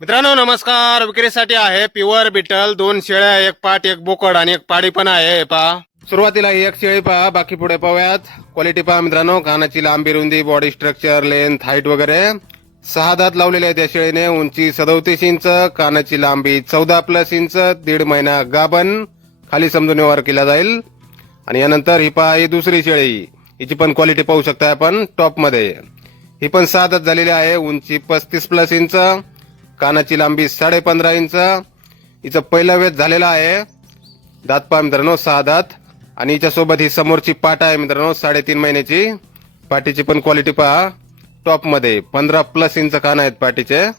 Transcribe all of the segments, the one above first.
मित्रांनो नमस्कार. विक्रीसाठी आहे प्युअर बिटल, 2 शेळ्या, 1 पाट, 1 बोकड आणि 1 पाडी पण आहे. पहा सुरुवातीला 1 शेळी पहा, बाकी पुढे पाहूयात. क्वालिटी पहा मित्रांनो, कानाची लांबी, रुंदी, बॉडी स्ट्रक्चर, लेंथ, हाईट वगैरे. 6 दात लावलेले आहेत या शेळीने. उंची 37 इंच, कानाची लांबी 14+ इंच, 1.5 महिना गाभण, खाली समजून व्यवहार केला जाईल. आणि यानंतर ही पहा, ही दुसरी शेळी, हिची पण क्वालिटी पाहू शकता आपण टॉप मध्ये. ही पण 6 दात झालेली आहे. उंची 35+ इंच, कानाची लांबी 15.5 इंच. हिचं पहिला वेध झालेला आहे. दात पहा मित्रांनो, 6 दात. आणि हिच्या सोबत ही समोरची पाट आहे मित्रांनो, 3.5 महिन्याची. पाटीची पण क्वालिटी पहा टॉप मध्ये. 15+ इंच कान आहेत पाटीचे.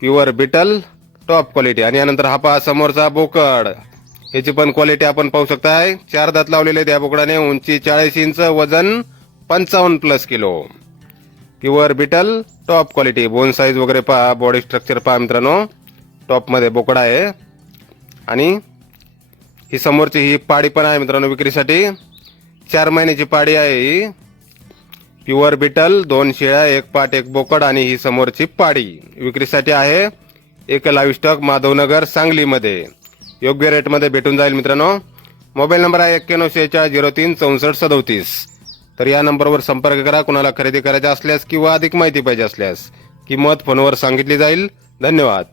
Pure beetle, top quality. आणि यानंतर हा पहा समोरचा बोकड, याची पण क्वालिटी आपण पाहू शकताय. 4 दात लावलेले त्या बोकडाने. उंची 40 इंच, वजन 55+ kilo. Pure beetle, top quality. Bone size वगैरे पहा, बॉडी स्ट्रक्चर पहा मित्रांनो, टॉप मध्ये बोकड आहे. आणि ही समोरची ही पाडी पण आहे मित्रांनो विक्रीसाठी. 4 महिन्याची पाडी आहे ही. प्युअर बिटल, 2 शेळ्या, 1 पाट, 1 बोकड आणि ही समोरची पाडी विक्रीसाठी आहे. एक लाईव्ह स्टॉक, माधवनगर, सांगलीमध्ये. योग्य रेटमध्ये भेटून जाईल मित्रांनो. मोबाईल नंबर आहे 9146036437. तर या नंबरवर संपर्क करा. कुणाला खरेदी करायचे असल्यास किंवा अधिक माहिती पाहिजे असल्यास किंमत फोनवर सांगितली जाईल. धन्यवाद.